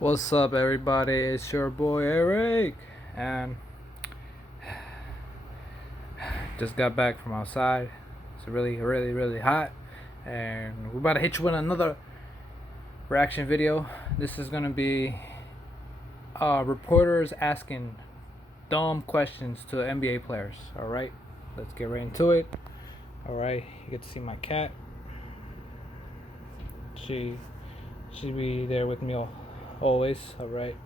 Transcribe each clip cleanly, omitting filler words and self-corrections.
What's up, everybody? It's your boy Eric, and just got back from outside. It's really hot, and we're about to hit you with another reaction video. This is gonna be reporters asking dumb questions to NBA players. All right, let's get right into it. All right, you get to see my cat. She be there with me always. All right.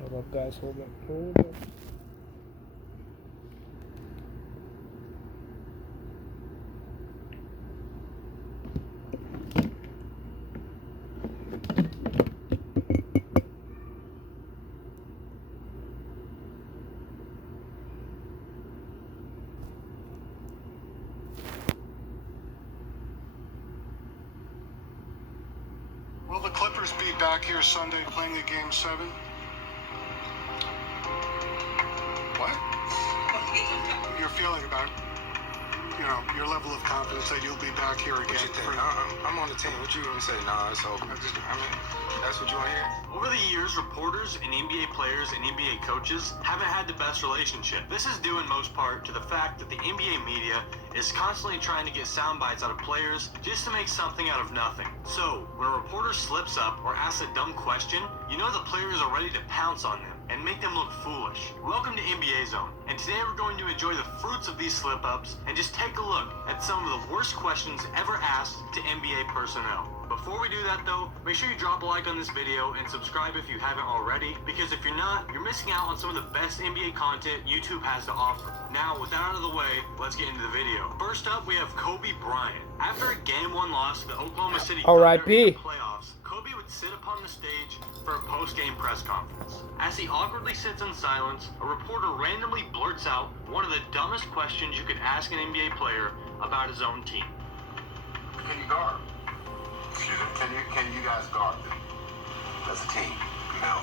Hold up, guys. Hold up. Will the Clippers be back here Sunday playing a Game 7? What? Your feeling about, your level of confidence that you'll be back here again? What you think? I'm on the team. What you gonna say? Nah, it's over. That's what you want to hear? Over the years, reporters and NBA players and NBA coaches haven't had the best relationship. This is due in most part to the fact that the NBA media is constantly trying to get sound bites out of players just to make something out of nothing. So, when a reporter slips up or asks a dumb question, you know the players are ready to pounce on them and make them look foolish. Welcome to NBA Zone, and today we're going to enjoy the fruits of these slip-ups and just take a look at some of the worst questions ever asked to NBA personnel. Before we do that though, make sure you drop a like on this video and subscribe if you haven't already, because if you're not, you're missing out on some of the best NBA content YouTube has to offer. Now, with that out of the way, let's get into the video. First up, we have Kobe Bryant. After a Game 1 loss to the Oklahoma City Thunder in the playoffs, Kobe would sit upon the stage for a post-game press conference. As he awkwardly sits in silence, a reporter randomly blurts out one of the dumbest questions you could ask an NBA player about his own team. Can you guard? Can you guys guard them as a team? No.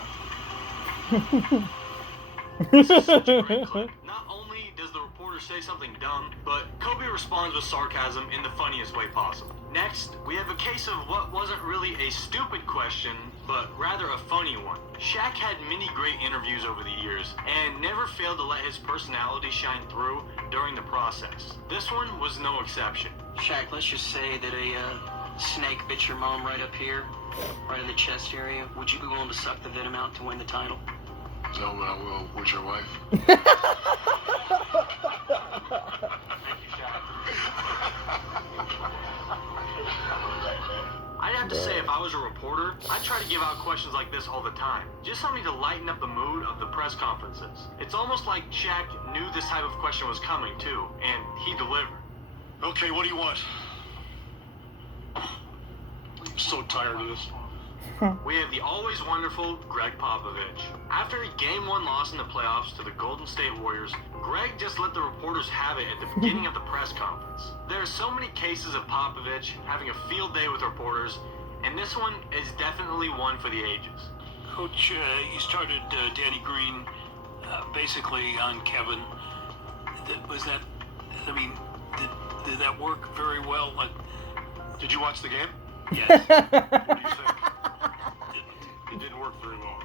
This is such a great clip. Not only does the reporter say something dumb, but Kobe responds with sarcasm in the funniest way possible. Next, we have a case of what wasn't really a stupid question, but rather a funny one. Shaq had many great interviews over the years, and never failed to let his personality shine through during the process. This one was no exception. Shaq, let's just say that a snake bit your mom right up here, right in the chest area. Would you be willing to suck the venom out to win the title? No, I will. With your wife? Thank you, Shaq. I'd have to say, if I was a reporter, I'd try to give out questions like this all the time. Just something to lighten up the mood of the press conferences. It's almost like Shaq knew this type of question was coming, too, and he delivered. Okay, what do you want? I'm so tired of this. We have the always wonderful Greg Popovich. After a Game 1 loss in the playoffs to the Golden State Warriors, Greg just let the reporters have it at the beginning of the press conference. There are so many cases of Popovich having a field day with reporters, and this one is definitely one for the ages. Coach, you started Danny Green basically on Kevin. Did that work very well? Did you watch the game? Yes. What do you think? It didn't work very well.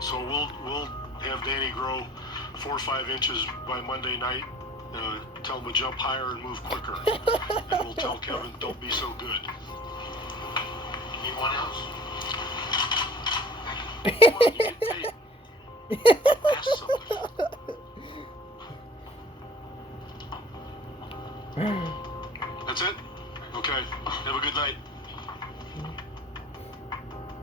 So we'll have Danny grow 4 or 5 inches by Monday night. Tell him to jump higher and move quicker. And we'll tell Kevin, don't be so good. Anyone else? Ask something. That's it? Okay. Have a good night.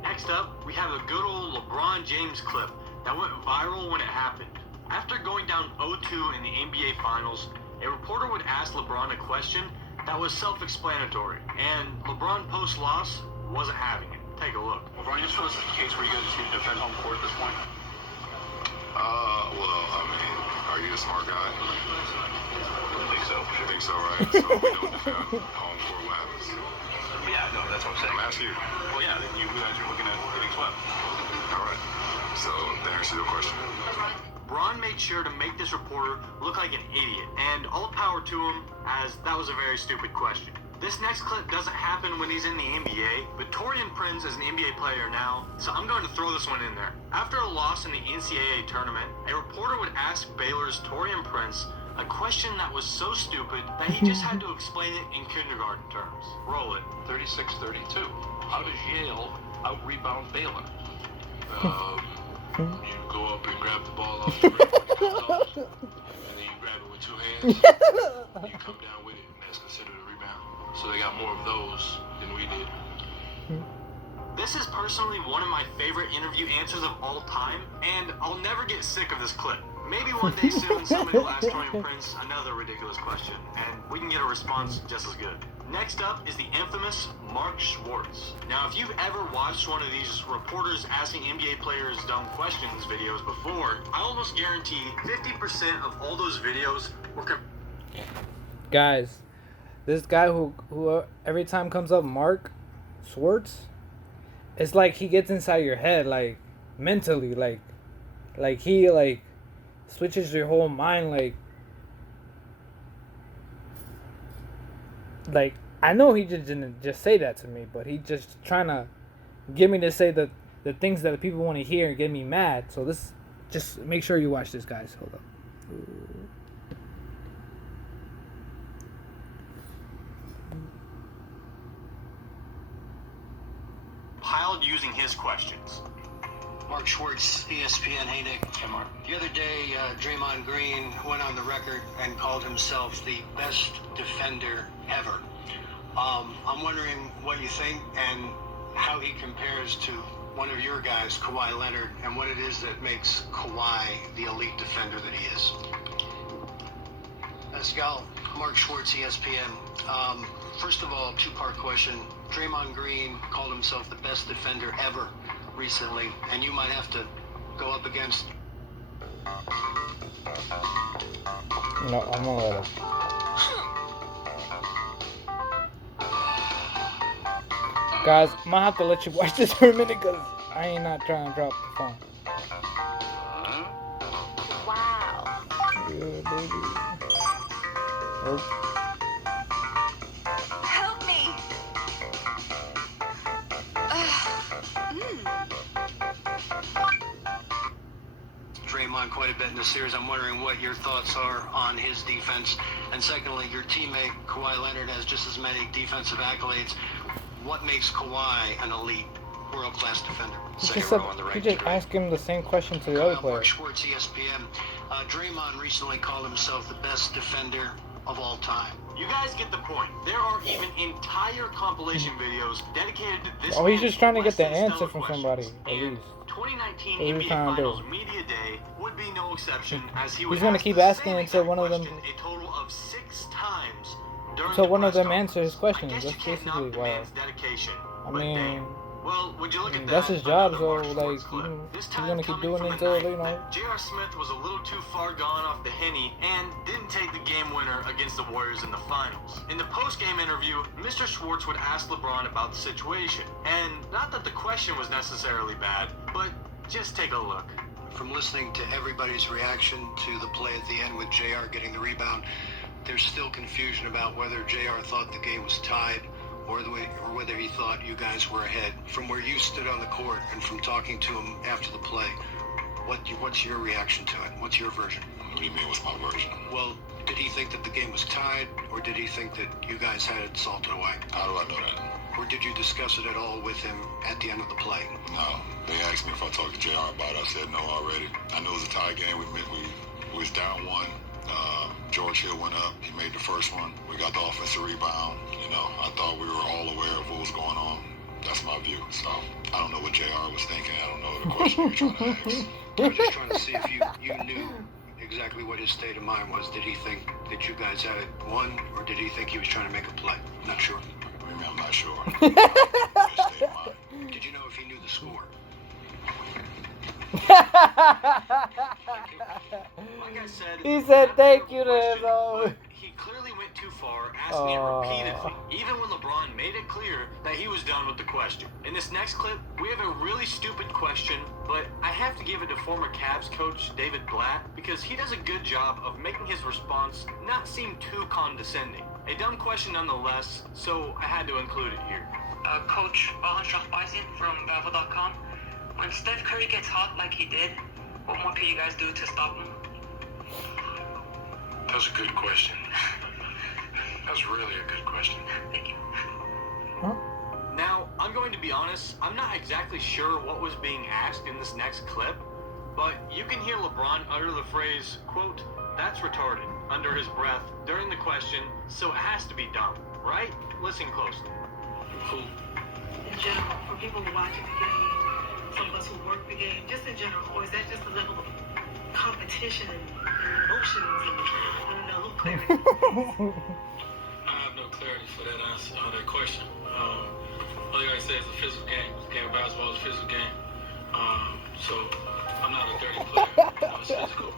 Next up, we have a good old LeBron James clip that went viral when it happened. After going down 0-2 in the NBA Finals, a reporter would ask LeBron a question that was self-explanatory, and LeBron post-loss wasn't having it. Take a look. LeBron, you sure this is the case where you guys just need to defend home court at this point? Are you a smart guy? I think so. I think so, right? So we don't defend home court. What happens? Yeah, no, that's what I'm saying. I'm asking you. Well, yeah, then you guys are looking at getting swept. All right. So that answers your question. Braun made sure to make this reporter look like an idiot, and all power to him, as that was a very stupid question. This next clip doesn't happen when he's in the NBA, but Taurean Prince is an NBA player now, so I'm going to throw this one in there. After a loss in the NCAA tournament, a reporter would ask Baylor's Taurean Prince a question that was so stupid that he just had to explain it in kindergarten terms. Roll it. 36-32. How does Yale out-rebound Baylor? You go up and grab the ball off the rim when it comes off, and then you grab it with 2 hands. You come down with it, and that's considered a rebound. So they got more of those than we did. This is personally one of my favorite interview answers of all time, and I'll never get sick of this clip. Maybe one day soon somebody will ask Taurean Prince another ridiculous question, and we can get a response just as good. Next up is the infamous Mark Schwartz. Now, if you've ever watched one of these reporters asking NBA players dumb questions videos before, I almost guarantee 50% of all those videos were Guys, this guy who every time comes up, Mark Schwartz, it's like he gets inside your head, like mentally, like he like switches your whole mind, like I know he just didn't just say that to me, but he just trying to get me to say the things that the people want to hear and get me mad. So this, just make sure you watch this, guys. Hold up. piled using his questions. Mark Schwartz, ESPN. Hey, Nick. Hey, Mark. The other day, Draymond Green went on the record and called himself the best defender ever. I'm wondering what you think and how he compares to one of your guys, Kawhi Leonard, and what it is that makes Kawhi the elite defender that he is. Let's go. Mark Schwartz, ESPN. First of all, two-part question. Draymond Green called himself the best defender ever recently, and you might have to go up against... No, I'm gonna let it. Guys, I'm gonna have to let you watch this for a minute because I ain't not trying to drop the phone. Wow. Yeah, baby. Oh. Help me. Draymond quite a bit in the series. I'm wondering what your thoughts are on his defense. And secondly, your teammate, Kawhi Leonard, has just as many defensive accolades. What makes Kawhi an elite world-class defender? He just asked him the same question to the other player. Mark Schwartz, ESPN. Draymond recently called himself the best defender of all time. You guys get the point. There are even entire compilation videos dedicated to this. Oh, he's just trying to get the less than answer stellar from questions. somebody, at And least. 2019 What are you NBA trying to do? Finals Media Day would be no exception, as he would He's gonna ask keep the asking same until exact one of them- question a total of 6 times during Until the one of press them answer his conference. questions. I guess That's you can't basically knock why. the man's dedication. I but mean, damn. Well, would you look at that? that's his job, another so Mark like Schwartz he's clip. This time gonna keep coming doing from it a until night you know. that J.R. Smith was a little too far gone off the Henny and didn't take the game winner against the Warriors in the finals. In the post-game interview, Mr. Schwartz would ask LeBron about the situation. And not that the question was necessarily bad, but just take a look. From listening to everybody's reaction to the play at the end with JR getting the rebound, there's still confusion about whether JR thought the game was tied or whether he thought you guys were ahead. From where you stood on the court and from talking to him after the play, what's your reaction to it? What's your version? What do you mean, what's my version? Well, did he think that the game was tied, or did he think that you guys had it salted away? How do I know that? Or did you discuss it at all with him at the end of the play? No. They asked me if I talked to JR about it. I said no already. I knew it was a tie game. We was down 1. George Hill went up. He made the first one. We got the offensive rebound. You know, I thought we were all aware of what was going on. That's my view. So I don't know what JR was thinking. I don't know the question you were trying to ask. I was just trying to see if you knew exactly what his state of mind was. Did he think that you guys had it won, or did he think he was trying to make a play? Not sure. Maybe I'm not sure. Did you know if he knew the score? Like I said, He said that's thank a you to question, his own. but he clearly went too far asking it repeatedly, even when LeBron made it clear that he was done with the question. In this next clip, we have a really stupid question, but I have to give it to former Cavs coach David Blatt because he does a good job of making his response not seem too condescending. A dumb question nonetheless, so I had to include it here. Coach Balanchak Bison from Bavel.com. When Steph Curry gets hot like he did, what more can you guys do to stop him? That's a good question. That's really a good question. Thank you. Now, I'm going to be honest, I'm not exactly sure what was being asked in this next clip, but you can hear LeBron utter the phrase, quote, "That's retarded," under his breath during the question, so it has to be dumb, right? Listen closely. Cool. In general, for people who watch the game, some of us who work the game, just in general, or is that just a level of competition and emotions and, I don't know, a little clarity? I have no clarity for that answer, that question. All I gotta say is a physical game. The game of basketball is a physical game. So I'm not a dirty player. It's physical.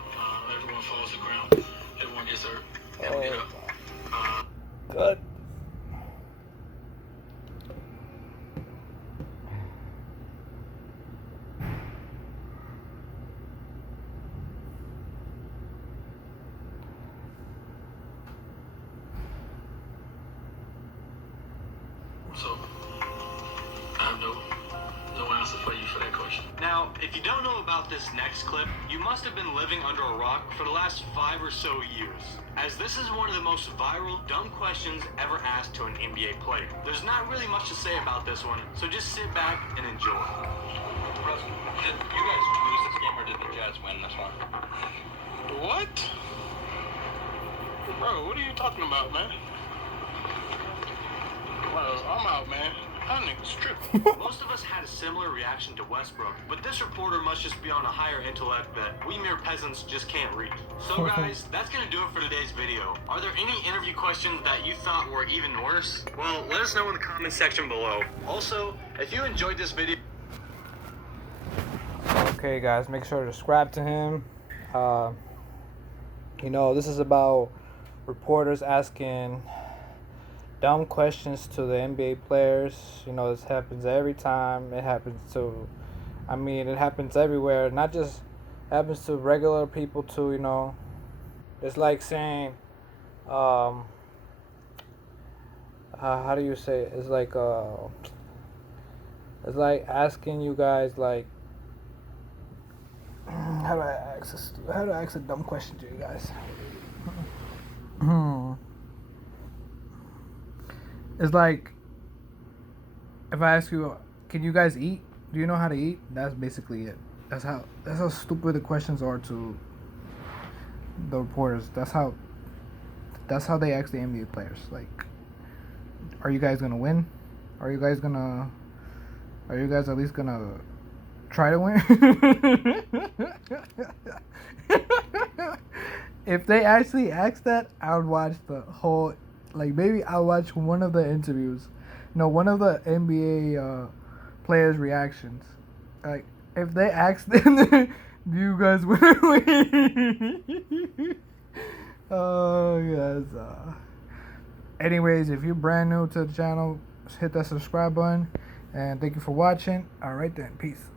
Everyone falls to the ground. Everyone gets hurt. Never get up. Good. So I have no answer for you for that question. Now, if you don't know about this next clip, you must have been living under a rock for the last 5 or so years, as this is one of the most viral, dumb questions ever asked to an NBA player. There's not really much to say about this one, so just sit back and enjoy. Russ, did you guys lose this game or did the Jazz win this one? What? Bro, what are you talking about, man? Well, I'm out, man. That nigga's tripping. Most of us had a similar reaction to Westbrook, but this reporter must just be on a higher intellect that we mere peasants just can't read. So guys, that's gonna do it for today's video. Are there any interview questions that you thought were even worse? Well, let us know in the comment section below. Also, if you enjoyed this video... Okay, guys, make sure to subscribe to him. You know, this is about reporters asking dumb questions to the NBA players. You know, this happens every time. It happens to, it happens everywhere. Not just happens to regular people too, you know. It's like saying, how do you say it? It's like asking you guys, like, how do I ask a dumb question to you guys? It's like if I ask you, can you guys eat? Do you know how to eat? That's basically it. That's how stupid the questions are to the reporters. That's how they ask the NBA players. Like, are you guys gonna win? Are you guys at least gonna try to win? If they actually asked that, I would watch the whole. Like, maybe I'll watch one of the interviews. No, one of the NBA players' reactions. Like, if they asked them, do you guys win? Oh, yes. Anyways, if you're brand new to the channel, hit that subscribe button. And thank you for watching. All right then. Peace.